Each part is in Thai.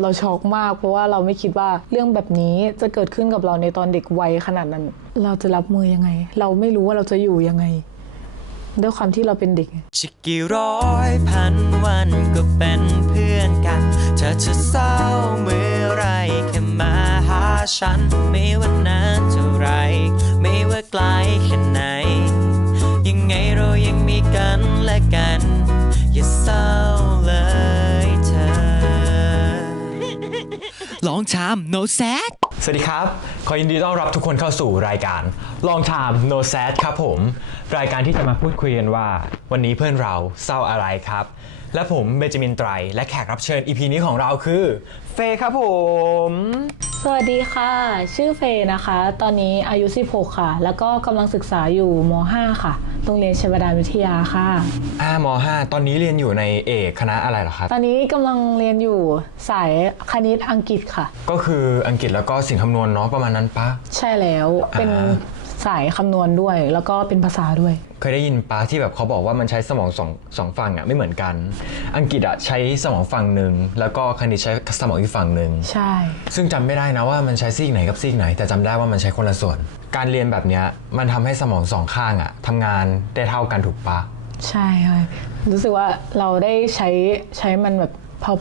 เราช็อกมาก เพราะว่าเราไม่คิดว่าเรื่องแบบนี้จะเกิดขึ้นกับเราในตอนเด็กวัยขนาดนั้น เราจะรับมือยังไง เราไม่รู้ว่าเราจะอยู่ยังไง ด้วยความที่เราเป็นเด็กจะกี่ร้อยพันวันก็เป็นเพื่อนกันเธอจะเศร้าเมื่อไรแค่มาหาฉัน ไม่ว่านานเท่าไร ไม่ว่าไกลแค่ไหน ยังไงเรายังมีกันและกัน Long time no sad สวัสดีครับ ขอยินดีต้อนรับทุกคนเข้าสู่รายการ Long Time No Sad ครับผม รายการที่จะมาพูดคุยกันว่า วันนี้เพื่อนเราเศร้าอะไรครับ และผมเบนจามินไตร และแขกรับเชิญ EP นี้ของเราคือ เฟย์ครับผม สวัสดีค่ะ ชื่อเฟยนะคะ ตอนนี้อายุ 16 ค่ะ แล้วก็กำลังศึกษาอยู่ม .5 ค่ะ โรงเรียนชวดาวิทยาค่ะ อ่าม5ตอนนี้เรียนอยู่ในเอกคณะอะไรเหรอครับ ตอนนี้กำลังเรียนอยู่สายคณิตอังกฤษค่ะ ก็คืออังกฤษแล้วก็สิ่งคำนวณเนาะประมาณนั้นปะ ใช่แล้ว เป็นอ่า สายคำนวณด้วย แล้วก็เป็นภาษาด้วย เคยได้ยินปะที่แบบเขาบอกว่ามันใช้สมองสองสองฝั่งอะไม่เหมือนกัน อังกฤษอะใช้สมองฝั่งหนึ่งแล้วก็คณิตใช้สมองอีกฝั่งหนึ่งใช่ ซึ่งจำไม่ได้นะว่ามันใช้ซีกไหนกับซีกไหน แต่จำได้ว่ามันใช้คนละส่วน การเรียนแบบเนี้ยมันทำให้สมองสองข้างอะทำงานได้เท่ากันถูกปะ ใช่ค่ะรู้สึกว่าเราได้ใช้ใช้มันแบบ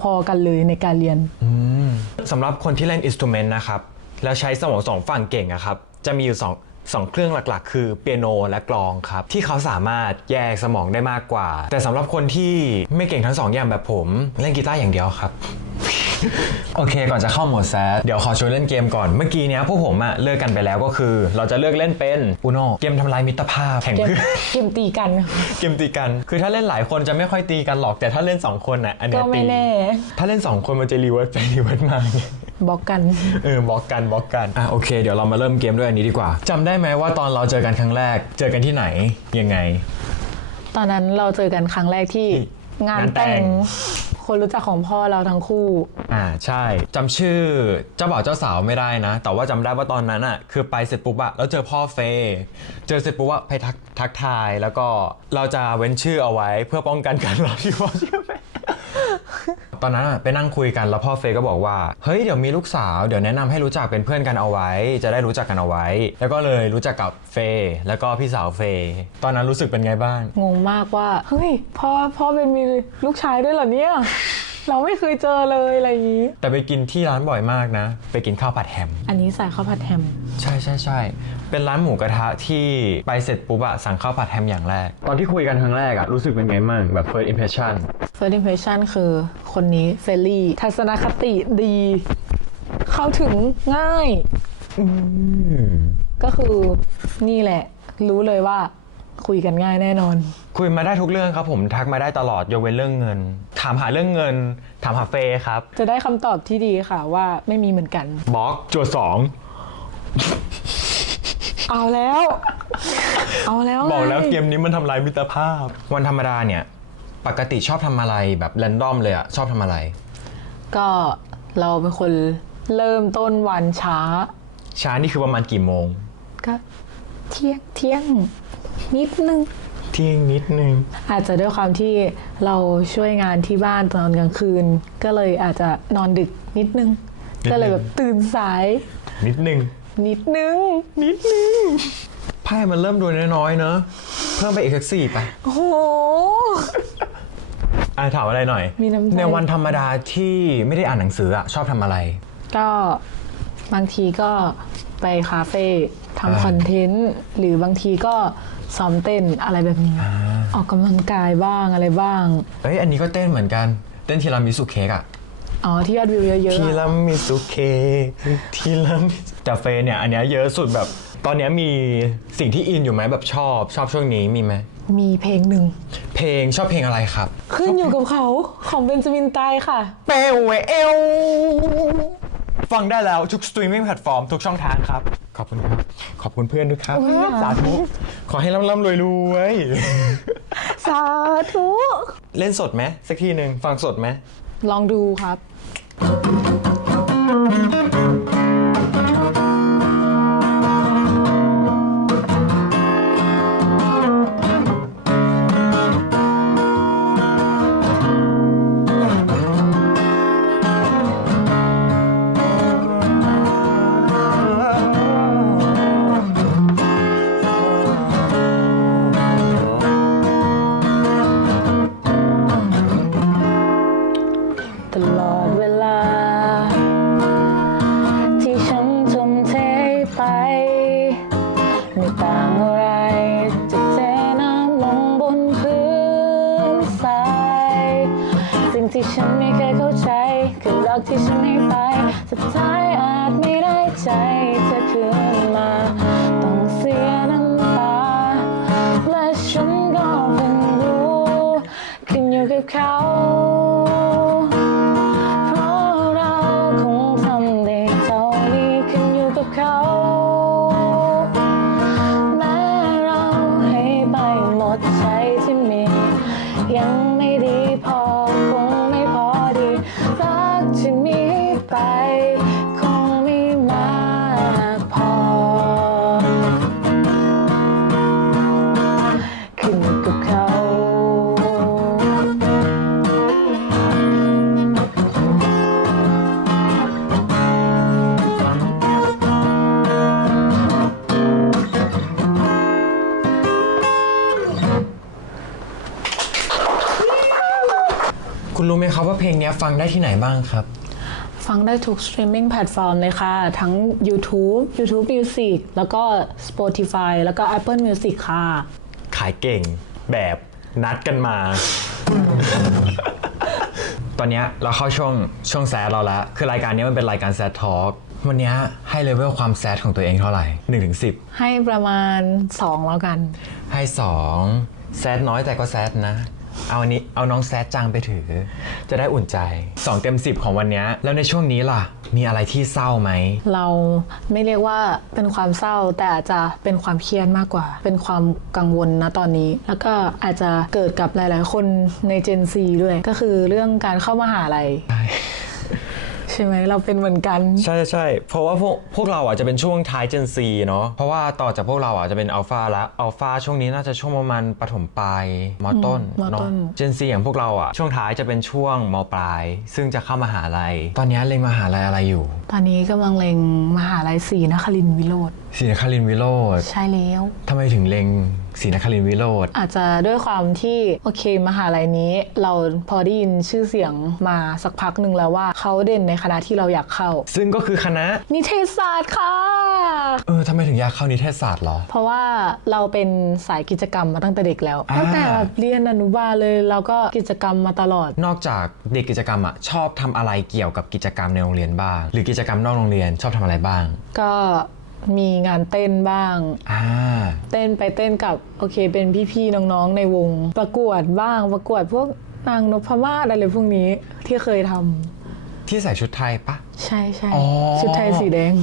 พอๆกันเลยในการเรียน สำหรับคนที่เล่นอินสตูเมนต์นะครับ แล้วใช้สมองสองฝั่งเก่งอะครับ จะมีอยู่สอง สองเครื่องหลักๆ คือเปียโนและกลองครับ ที่เขาสามารถแยกสมองได้มากกว่า แต่สำหรับคนที่ไม่เก่งทั้งสองอย่างแบบผม เล่นกีตาร์อย่างเดียวครับ โอเคก่อนจะเข้าโหมดแซดเดี๋ยวขอชวนเล่นเกมก่อนเมื่อกี้เนี้ยพวกผมอะเลิกกันไปแล้วก็คือ เราจะเลือกเล่นเป็นอุโนเกมทำลายมิตรภาพแข่งเกมเพื่อน เกมตีกัน เกมตีกัน คือถ้าเล่นหลายคนจะไม่ค่อยตีกันหรอก แต่ถ้าเล่น 2 คนอะ อันเนี้ก็ยไม่ตีแน่ ถ้าเล่น 2 คนมันจะรีเวิร์สไปรีเวิร์สมาไง บอกกัน เออบล็อกกันบล็อกกันอะโอเค เดี๋ยวเรามาเริ่มเกมด้วยอันนี้ดีกว่าจำได้ไหมว่าตอนเราเจอกันครั้งแรก เจอกันที่ไหนยังไง ตอนนั้นเราเจอกันครั้งแรกที่งานงานแต่แต่งงคนรู้จักของพ่อเราทั้งคู่ อ่าใช่จำชื่อเจ้าบ่าวเจ้าสาวไม่ได้นะ แต่ว่าจำได้ว่าตอนนั้นอะคือไปเสร็จปุ๊บอะแล้วเจอพ่อเฟย์เจอเสร็จปุ๊บอะไปทักทักทายแล้วก็เราจะเว้นชื่อเอาไว้เพื่อป้องกันการเราที่พ่อชื่อเฟย์ ตอนนั้นอะไปนั่งคุยกันแล้วพ่อเฟย์ก็บอกว่า เฮ้ยเดี๋ยวมีลูกสาวเดี๋ยวแนะนำให้รู้จักเป็นเพื่อนกันเอาไว้ จะได้รู้จักกันเอาไว้ แล้วก็เลยรู้จักกับเฟย์แล้วก็พี่สาวเฟย์ตอนนั้นรู้สึกเป็นไงบ้าง งงมากว่า เฮ้ยพ่อพ่อเป็นมีลูกชายด้วยเหรอเนี่ย เราไม่เคยเจอเลยอะไรอย่างนี้ แต่ไปกินที่ร้านบ่อยมากนะ ไปกินข้าวผัดแฮม อันนี้ใส่ข้าวผัดแฮม ใช่ใช่ใช่เป็นร้านหมูกระทะที่ไปเสร็จปุ๊บอะสั่งข้าวผัดแฮมอย่างแรก ตอนที่คุยกันครั้งแรกอะรู้สึกเป็นไงมั่งแบบ first impression first impression คือคนนี้เฟรลี่ทัศนคติดี เข้าถึงง่าย ก็คือนี่แหละ รู้เลยว่า คุยกันง่ายแน่นอน คุยมาได้ทุกเรื่องครับผมทักมาได้ตลอดยกเว้นเรื่องเงิน ถามหาเรื่องเงิน ถามหาเฟย์ครับจะได้คำตอบที่ดีค่ะว่าไม่มีเหมือนกัน บล็อกจวดสองเอาแล้ว เอาแล้วบอกแล้วไงเกมนี้มันทำลายมิตรภาพ วันธรรมดาเนี่ย ปกติชอบทำอะไรแบบแรนดอมเลยอะชอบทำอะไร ก็เราเป็นคนเริ่มต้นวันช้า ช้านี่คือประมาณกี่โมง ก็เที่ยงเที่ยง นิดนึงเที่ยงนิดนึง อาจจะด้วยความที่เราช่วยงานที่บ้านตอนกลางคืน ก็เลยอาจจะนอนดึกนิดนึงนิดนึงก็เลยแบบตื่นสาย นิดนึง นิดนึง นิดนึงไพ่มันเริ่มโดยน้อยๆเนอะเพิ่มไปอีกสักสี่ไปโอ้โหอะถามอะไรหน่อย มีน้ำใจในวันธรรมดาที่ไม่ได้อ่านหนังสืออะชอบทำอะไร ก็บางทีก็ไปคาเฟ่อ่าทำคอนเทนต์ หรือบางทีก็ ซ้อมเต้นอะไรแบบนี้ ออกกำลังกายบ้างอะไรบ้าง เอ้ยอันนี้ก็เต้นเหมือนกัน เต้นทีรามิสุเค้กอะอ๋อ ที่ยอดวิวเยอะทีๆอะรามิสุเค้กทีรามิสุแต่เฟย์เนี่ยอันเนี้ยเยอะสุดแบบ ตอนเนี้ยมีสิ่งที่อินอยู่ไหมแบบชอบชอบช่วงนี้มีไหมมีเพลงหนึ่ง เพลงชอบเพลงอะไรครับ ขึ้นอยู่กับเขาของเบนจามินไตายค่ะ เปลเวเอล ฟังได้แล้วทุกสตรีมมิ่งแพลตฟอร์มทุกช่องทางครับ ขอบคุณครับ ขอบคุณเพื่อนด้วยครับโอ้ยสาธุ ขอให้ร่ำร่ำรวยรวยสาธุเล่นสดไหมสักทีหนึ่งฟังสดไหม ลองดูครับ ฉันไม่เคยเข้าใจคือรักที่ฉันให้ไป สุดท้ายอาจไม่ได้ใจเธอคืนมา ต้องเสียน้ำตา และฉันก็เพิ่งรู้ขึ้นอยู่กับเขาเพราะเราคงทำได้เท่านี้ขึ้นอยู่กับเขาแม้เราให้ไปหมดใจที่มียัง ฟังได้ที่ไหนบ้างครับ ฟังได้ทุกสตรีมมิ่งแพลตฟอร์มเลยค่ะ ทั้ง YouTube YouTube Music แล้วก็ Spotify แล้วก็ Apple Music ค่ะ ขายเก่งแบบนัดกันมา ตอนเนี้ยเราเข้าช่วงช่วงแซดเราแล้วคือรายการนี้มันเป็นรายการแซดทอล์กวันเนี้ยให้เลเวลความแซดของตัวเองเท่าไหร่1นถึงสิให้ประมาณ 2 แล้วกัน ให้ 2 แซดน้อยแต่ก็แซดนะ เอาอันนี้เอาน้องแซดจังไปถือ จะได้อุ่นใจ 2 เต็ม 10 ของวันเนี้ยแล้วในช่วงนี้ล่ะ มีอะไรที่เศร้าไหม เราไม่เรียกว่าเป็นความเศร้าแต่อาจจะเป็นความเครียดมากกว่า เป็นความกังวลนะตอนนี้ แล้วก็อาจจะเกิดกับหลาย ๆ คนใน Gen Z ด้วย ก็คือเรื่องการเข้ามาหาลัย ใช่ใช่ไหมเราเป็นเหมือนกัน ใช่ใช่เพราะว่าพวกพวกเราอะจะเป็นช่วงท้าย Gen Z เนาะเพราะว่าต่อจากพวกเราอะจะเป็นอัลฟาแล้วอัลฟาช่วงนี้น่าจะช่วงประมาณปฐมปลายมต้นมเนาะต้น Gen Z อย่างพวกเราอะช่วงท้ายจะเป็นช่วงมปลาย ซึ่งจะเข้ามหาลัย ตอนนี้เล็งมหาลัยอะไรอยู่ตอนนี้กำลังเลงมหาลัยศรีนครินทร์วิโรธศรีนครินทร์วิโรธใช่แล้วทำไมถึงเล็ง ศรีนครินทร์วิโรธ อาจจะด้วยความที่โอเคมหาลัยนี้ เราพอได้ยินชื่อเสียงมาสักพักหนึ่งแล้วว่าเขาเด่นในคณะที่เราอยากเข้า ซึ่งก็คือคณะ นิเทศศาสตร์ค่ะ เออทำไมถึงอยากเข้านิเทศศาสตร์เหรอ เพราะว่าเราเป็นสายกิจกรรมมาตั้งแต่เด็กแล้วอ่า ตั้งแต่แบบเรียนอนุบาลเลยเราก็กิจกรรมมาตลอด นอกจากเด็กกิจกรรมอะชอบทำอะไรเกี่ยวกับกิจกรรมในโรงเรียนบ้าง หรือกิจกรรมนอกโรงเรียนชอบทำอะไรบ้าง ก็ มีงานเต้นบ้าง อ่า เต้นไปเต้นกับโอเค เป็นพี่ๆน้องๆในวง ประกวดบ้างประกวดพวกนางนพมาศอะไรพวกนี้ที่เคยทำที่ใส่ชุดไทยปะ ใช่ใช่อ๋อ ชุดไทยสีแดง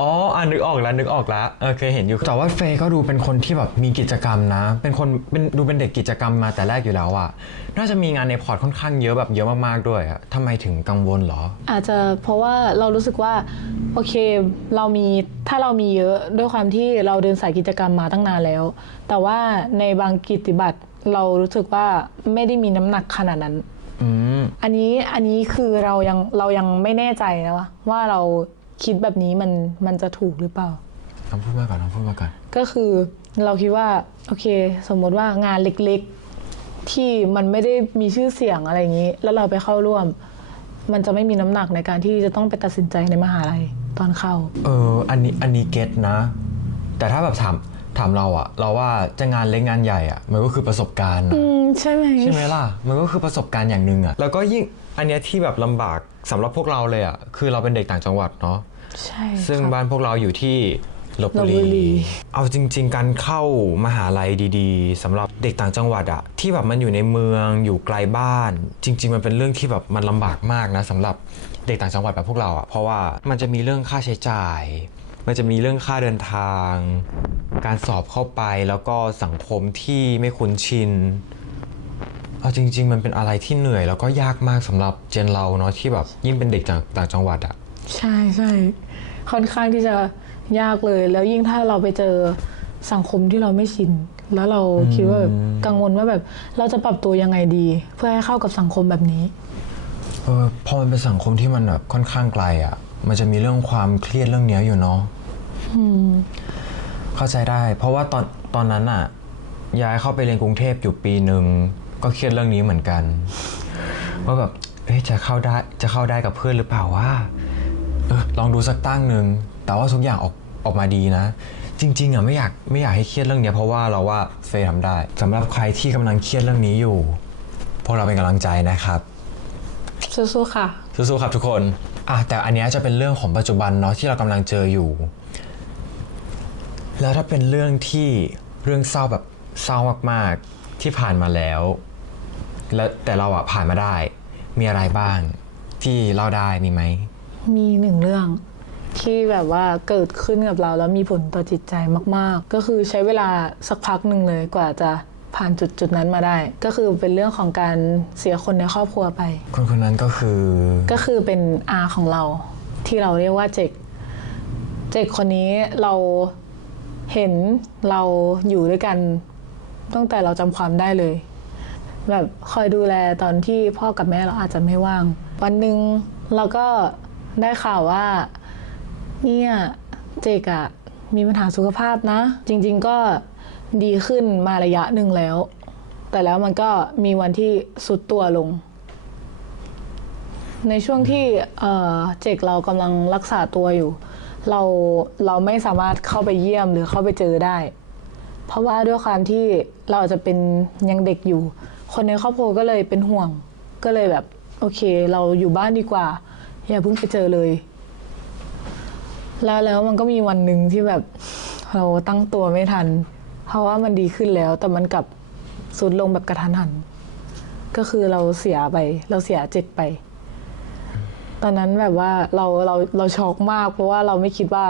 อ๋ออ่านึกออกแล้วนึกออกแล้วเออเคยเห็นอยู่แต่ว่าเฟย์ก็ดูเป็นคนที่แบบมีกิจกรรมนะ เป็นคนเป็นดูเป็นเด็กกิจกรรมมาแต่แรกอยู่แล้วอะน่าจะมีงานในพอร์ตค่อนข้างเยอะแบบเยอะมากๆด้วยอะทำไมถึงกังวลเหรอ อาจจะเพราะว่าเรารู้สึกว่าโอเคเรามีถ้าเรามีเยอะด้วยความที่เราเดินสายกิจกรรมมาตั้งนานแล้ว แต่ว่าในบางกิจบัตรเรารู้สึกว่าไม่ได้มีน้ำหนักขนาดนั้น อืม อันนี้อันนี้คือเรายังเรายังไม่แน่ใจนะว่าว่าเรา คิดแบบนี้มันมันจะถูกหรือเปล่าน้องพูดมาก่อนน้องพูดมาก่อนก็คือเราคิดว่าโอเค สมมติว่างานเล็กๆ ที่มันไม่ได้มีชื่อเสียงอะไรอย่างนี้ แล้วเราไปเข้าร่วม มันจะไม่มีน้ำหนักในการที่จะต้องไปตัดสินใจในมหาลัยตอนเข้า เอออันนี้อันนี้เก็ตนะ แต่ถ้าแบบถาม ถามเราอะเราว่าจะงานเล็กงานใหญ่อะมันก็คือประสบการณ์อะอืมใช่ไหม ใช่ไหมล่ะ มันก็คือประสบการณ์อย่างหนึ่งอะแล้วก็ยิ่งอันเนี้ยที่แบบลำบากสำหรับพวกเราเลยอะคือเราเป็นเด็กต่างจังหวัดเนาะ ใช่ซึ่งครับบ้านพวกเราอยู่ที่ลบบุลพบุรี รี เอาจริง ๆ การเข้ามหาลัยดีๆสำหรับเด็กต่างจังหวัดอะที่แบบมันอยู่ในเมืองอยู่ไกลบ้าน จริง ๆ มันเป็นเรื่องที่แบบมันลำบากมากนะสำหรับเด็กต่างจังหวัดแบบพวกเราอะเพราะว่ามันจะมีเรื่องค่าใช้จ่าย มันจะมีเรื่องค่าเดินทาง การสอบเข้าไปแล้วก็สังคมที่ไม่คุ้นชินเอาจริง ๆ มันเป็นอะไรที่เหนื่อย แล้วก็ยากมากสำหรับเจนเราเนาะที่แบบยิ่งเป็นเด็กจากต่างจังหวัดอะใช่ใช่ค่อนข้างที่จะยากเลย แล้วยิ่งถ้าเราไปเจอสังคมที่เราไม่ชิน แล้วเราคิดว่าแบบกังวลว่าแบบเราจะปรับตัวยังไงดี เพื่อให้เข้ากับสังคมแบบนี้เออพอมันเป็นสังคมที่มันแบบค่อนข้างไกลอะ่ะ มันจะมีเรื่องความเครียดเรื่องเนี้ยอยู่เนาะเข้าใจได้ เพราะว่าตอนตอนนั้นอะย้ายเข้าไปเรียนกรุงเทพอยู่ปีหนึ่งก็เครียดเรื่องนี้เหมือนกันว่าแบบเอ้ยจะเข้าได้จะเข้าได้กับเพื่อนหรือเปล่าว่าเออลองดูสักตั้งหนึ่งแต่ว่าทุกอย่างออกออกมาดีนะ จริง ๆอะไม่อยากไม่อยากให้เครียดเรื่องเนี้ยเพราะว่าเราว่าเฟย์ทำได้สำหรับใครที่กำลังเครียดเรื่องนี้อยู่พวกเราเป็นกำลังใจนะครับ สู้ๆค่ะ สู้ๆครับทุกคน อะแต่อันเนี้ยจะเป็นเรื่องของปัจจุบันเนาะที่เรากำลังเจออยู่ แล้วถ้าเป็นเรื่องที่เรื่องเศร้าแบบเศร้ามากๆที่ผ่านมาแล้ว แล้วแต่เราอะผ่านมาได้ มีอะไรบ้างที่เล่าได้มีไหมมีหนึ่งเรื่องที่แบบว่าเกิดขึ้นกับเราแล้วมีผลต่อจิตใจมาก ๆ ก็คือใช้เวลาสักพักหนึ่งเลยกว่าจะ ผ่านจุดจุดๆนั้นมาได้ ก็คือเป็นเรื่องของการเสียคนในครอบครัวไป คนคนนั้นก็คือ ก็คือเป็นอาของเราที่เราเรียกว่าเจกเจกคนนี้เราเห็นเราอยู่ด้วยกันตั้งแต่เราจำความได้เลย แบบคอยดูแลตอนที่พ่อกับแม่เราอาจจะไม่ว่าง วันหนึ่งเราก็ได้ข่าวว่า เนี่ยเจกอะมีปัญหาสุขภาพนะ จริง ๆ ก็ ดีขึ้นมาระยะหนึ่งแล้ว แต่แล้วมันก็มีวันที่สุดตัวลง ในช่วงที่เจกเรากำลังรักษาตัวอยู่ เราเราไม่สามารถเข้าไปเยี่ยมหรือเข้าไปเจอได้ เพราะว่าด้วยความที่เราอาจจะเป็นยังเด็กอยู่ คนในครอบครัวก็เลยเป็นห่วง ก็เลยแบบโอเค เราอยู่บ้านดีกว่า อย่าเพิ่งไปเจอเลย แล้วแล้วมันก็มีวันหนึ่งที่แบบเราตั้งตัวไม่ทัน เพราะว่ามันดีขึ้นแล้ว แต่มันกลับสุดลงแบบกระทันหัน ก็คือเราเสียไป เราเสียเจ็กไป ตอนนั้นแบบว่าเราเราเราช็อกมาก เพราะว่าเราไม่คิดว่า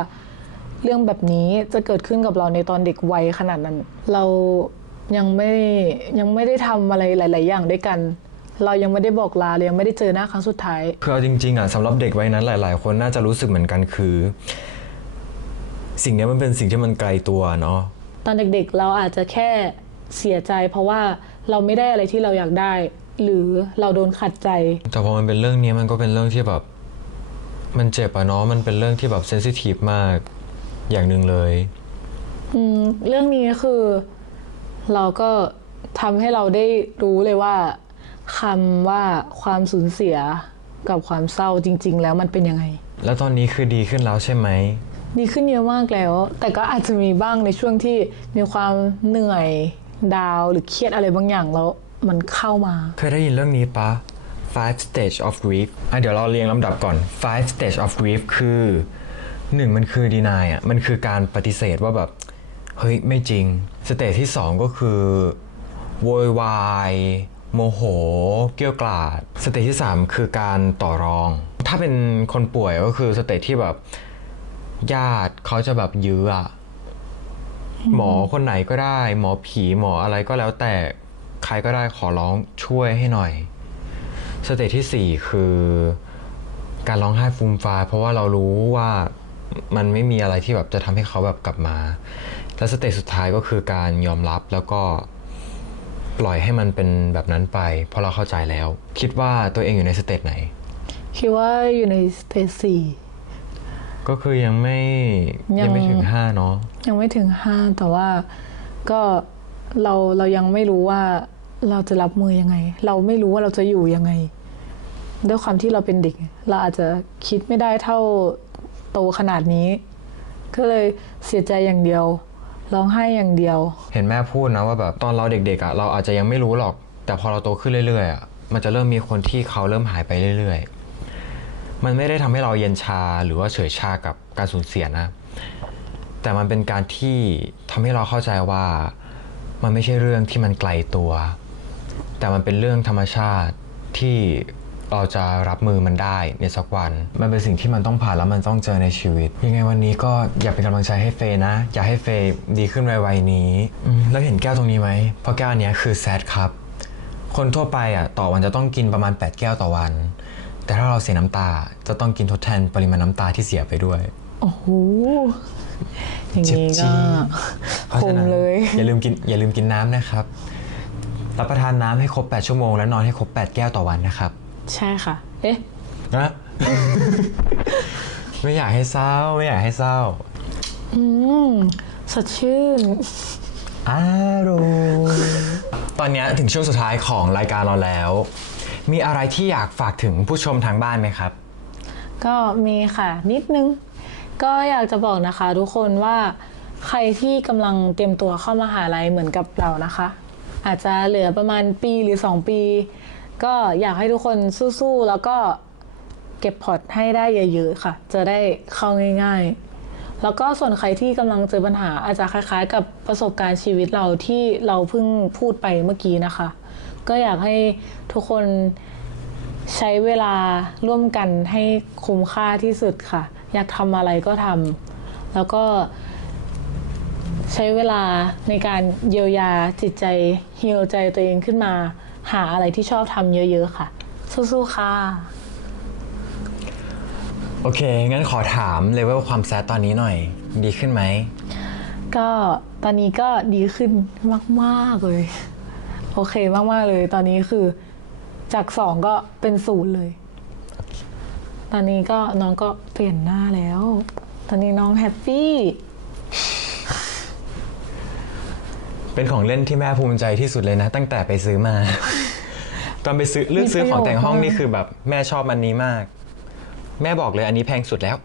เรื่องแบบนี้จะเกิดขึ้นกับเราในตอนเด็กวัยขนาดนั้น เรายังไม่ยังไม่ได้ทำอะไรหลาย ๆ อย่างด้วยกัน เรายังไม่ได้บอกลาเรายังไม่ได้เจอหน้าครั้งสุดท้ายคือเอาจริงๆอะสำหรับเด็กวัยนั้นหลาย ๆ คนน่าจะรู้สึกเหมือนกันคือ สิ่งนี้มันเป็นสิ่งที่มันไกลตัวเนาะ อนเด็กๆ เราอาจจะแค่เสียใจ เพราะว่าเราไม่ได้อะไรที่เราอยากได้ หรือเราโดนขัดใจ แต่พอมันเป็นเรื่องนี้มันก็เป็นเรื่องที่แบบ มันเจ็บอะเนาะมันเป็นเรื่องที่แบบเซนซิทีฟมากอย่างหนึ่งเลยอืมเรื่องนี้คือ เราก็ทำให้เราได้รู้เลยว่าคำว่าความสูญเสียกับความเศร้าจริง ๆ แล้วมันเป็นยังไง แล้วตอนนี้คือดีขึ้นแล้วใช่ไหม ดีขึ้นเยอะมากแล้ว แต่ก็อาจจะมีบ้างในช่วงที่มีความเหนื่อยดาวหรือเครียดอะไรบางอย่างแล้วมันเข้ามา เคยได้ยินเรื่องนี้ปะ five stage of grief อะเดี๋ยวเราเรียงลำดับก่อน five stage of grief คือหนึ่งมันคือ deny อะ มันคือการปฏิเสธว่าแบบ เฮ้ย ไม่จริง สเตจที่สองก็คือโวยวายโมโห เกี้ยวกราดสเตจที่สามคือการต่อรอง ถ้าเป็นคนป่วยก็คือสเตจที่แบบ ญาติเขาจะแบบยื้ออะหมอคนไหนก็ได้ หมอผีหมออะไรก็แล้วแต่ใครก็ได้ขอร้องช่วยให้หน่อย สเตจที่4คือการร้องไห้ฟูมฟายเพราะว่าเรารู้ว่ามันไม่มีอะไรที่แบบจะทำให้เขาแบบกลับมา และสเตจสุดท้ายก็คือการยอมรับแล้วก็ปล่อยให้มันเป็นแบบนั้นไป เพราะเราเข้าใจแล้ว คิดว่าตัวเองอยู่ในสเตจไหน คิดว่าอยู่ในสเตจสี่ ก็คือยังไม่ยัง ยังไม่ถึงห้าเนาะยังไม่ถึงห้าแต่ว่าก็เราเรายังไม่รู้ว่าเราจะรับมือยังไง เราไม่รู้ว่าเราจะอยู่ยังไง ด้วยความที่เราเป็นเด็ก เราอาจจะคิดไม่ได้เท่าโตขนาดนี้ ก็เลยเสียใจอย่างเดียวร้องไห้อย่างเดียว เห็นแม่พูดนะว่าแบบตอนเราเด็กๆอะเราอาจจะยังไม่รู้หรอก แต่พอเราโตขึ้นเรื่อยๆอะมันจะเริ่มมีคนที่เขาเริ่มหายไปเรื่อยๆ มันไม่ได้ทำให้เราเย็นชาหรือว่าเฉยชากับการสูญเสียนะ แต่มันเป็นการที่ทำให้เราเข้าใจว่ามันไม่ใช่เรื่องที่มันไกลตัว แต่มันเป็นเรื่องธรรมชาติที่เราจะรับมือมันได้ในสักวัน มันเป็นสิ่งที่มันต้องผ่านแล้วมันต้องเจอในชีวิต ยังไงวันนี้ก็อยากเป็นกำลังใจให้เฟย์นะ อยากให้เฟย์ดีขึ้นไวๆนี้ แล้วเห็นแก้วตรงนี้ไหม เพราะแก้วอันนี้คือแซดครับ คนทั่วไปอะต่อวันจะต้องกินประมาณ 8 แก้วต่อวัน แต่ถ้าเราเสียน้ำตาจะต้องกินทดแทนปริมาณน้ำตาที่เสียไปด้วย โอ้โหอย่างนี้เจ็ก็บจี๊ดเพราะคฉะมนั้นเลย อย่าลืมกินอย่าลืมกินน้ำนะครับ รับประทานน้ำให้ครบ 8 ชั่วโมง และนอนให้ครบ 8 แก้วต่อวันนะครับใช่ค่ะ เอ๊ะ นะ ไม่อยากให้เศร้า ไม่อยากให้เศร้า อืม สดชื่น อารมณ์ตอนเนี้ยถึงช่วงสุดท้ายของรายการเราแล้ว มีอะไรที่อยากฝากถึงผู้ชมทางบ้านไหมครับ ก็มีค่ะนิดนึง ก็อยากจะบอกนะคะ ทุกคนว่าใครที่กำลังเตรียมตัวเข้ามาหาลัยเหมือนกับเรานะคะ อาจจะเหลือประมาณปีหรือ 2 ปี ก็อยากให้ทุกคนสู้ๆแล้วก็เก็บพอร์ตให้ได้เยอะๆค่ะ จะได้เข้าง่าย ๆ แล้วก็ส่วนใครที่กำลังเจอปัญหาอาจจะคล้าย ๆ กับประสบการณ์ชีวิตเราที่เราเพิ่งพูดไปเมื่อกี้นะคะ ก็อยากให้ทุกคนใช้เวลาร่วมกันให้คุ้มค่าที่สุดค่ะ อยากทำอะไรก็ทำแล้วก็ใช้เวลาในการเยียวยาจิตใจฮิวใจตัวเองขึ้นมา หาอะไรที่ชอบทำเยอะ ๆ ค่ะ สู้ๆค่ะ โอเค งั้นขอถามเลเวลความแซดตอนนี้หน่อย ดีขึ้นไหม ก็ตอนนี้ก็ดีขึ้นมาก ๆ เลย โอเคมากๆเลย ตอนนี้คือจากสองก็เป็นศูนย์เลย ตอนนี้ก็น้องก็เปลี่ยนหน้าแล้ว ตอนนี้น้องแฮปปี้เป็นของเล่นที่แม่ภูมิใจที่สุดเลยนะ ตั้งแต่ไปซื้อมา ตอนไปซื้อเลือกซื้อของแต่งห้องนี่คือแบบ แม่ชอบอันนี้มาก แม่บอกเลยอันนี้แพงสุดแล้ว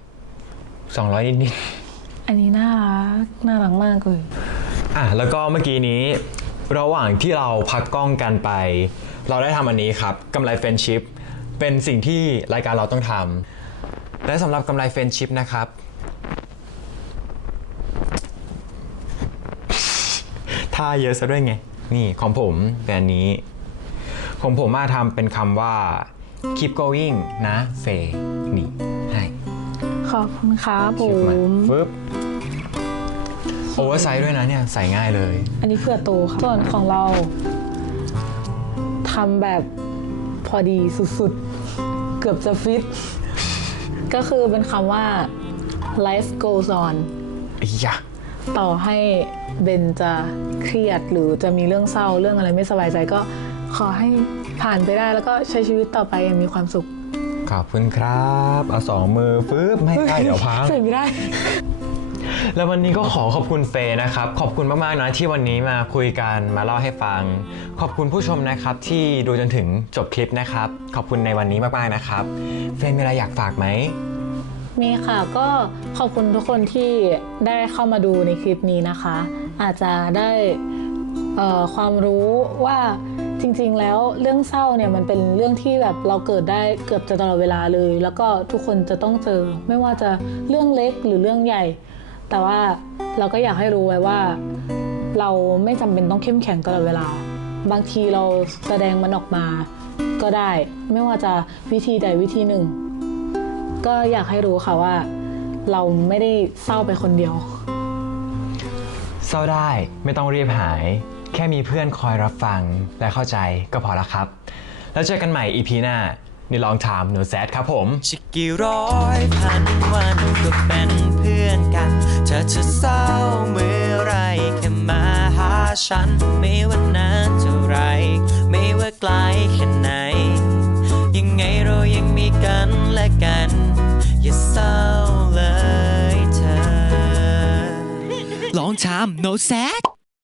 200นิดอันนี้น่ารักน่ารักมากเลยๆอะแล้วก็เมื่อกี้นี้ ระหว่างที่เราพักกล้องกันไป เราได้ทำอันนี้ครับกำไรเฟรนชิพเป็นสิ่งที่รายการเราต้องทำและสำหรับกำไรเฟรนชิพนะครับ ท่าเยอะซะด้วยไง นี่ของผมเป็นอันนี้ ของผมมาทำเป็นคำว่า keep going นะเฟยนี่ให้ขอบคุณครับผชิปมามฟึบ โอเวอร์ไซส์ด้วยนะเนี่ยใส่ง่ายเลย อันนี้เพื่อโตค่ะส่วนของเราทำแบบพอดีสุดๆ เกือบจะฟิต ก็คือเป็นคำว่า life goes on อียะต่อให้เบนจะเครียดหรือจะมีเรื่องเศร้าเรื่องอะไรไม่สบายใจก็ขอให้ผ่านไปได้แล้วก็ใช้ชีวิตต่อไปอย่างมีความสุข ขอบคุณครับ เอาสองมือฟึบไม่ได้เดี๋ยวพัง ใส่ไม่ได้ แล้ววันนี้ก็ขอขอบคุณเฟย์นะครับ ขอบคุณมากๆนะที่วันนี้มาคุยกันมาเล่าให้ฟัง ขอบคุณผู้ชมนะครับที่ดูจนถึงจบคลิปนะครับ ขอบคุณในวันนี้มากๆนะครับ เฟย์มีอะไรอยากฝากไหมมีค่ะก็ขอบคุณทุกคนที่ได้เข้ามาดูในคลิปนี้นะคะ อาจจะได้ความรู้ว่าจริงๆ แล้วเรื่องเศร้าเนี่ยมันเป็นเรื่องที่แบบเราเกิดได้เกือบจะตลอดเวลาเลย แล้วก็ทุกคนจะต้องเจอไม่ว่าจะเรื่องเล็กหรือเรื่องใหญ่ แต่ว่าเราก็อยากให้รู้ไว้ว่า เราไม่จำเป็นต้องเข้มแข็งตลอดเวลา บางทีเราแสดงมันออกมา ก็ได้ ไม่ว่าจะวิธีใดวิธีหนึ่ง ก็อยากให้รู้ค่ะว่า เราไม่ได้เศร้าไปคนเดียว เศร้าได้ไม่ต้องรีบหาย แค่มีเพื่อนคอยรับฟังและเข้าใจก็พอแล้วครับ แล้วเจอกันใหม่ EP หน้า นลองถามหนูแซดครับผมจะกี่ร้อยพันวันก็เป็นเพื่อนกัน เธอจะเศร้าเมื่อไรแค่มาหาฉัน ไม่ว่านานเท่าไร ไม่ว่าไกลแค่ไหน ยังไงเรายังมีกันและกัน อย่าเศร้าเลยเธอลองถาม no sad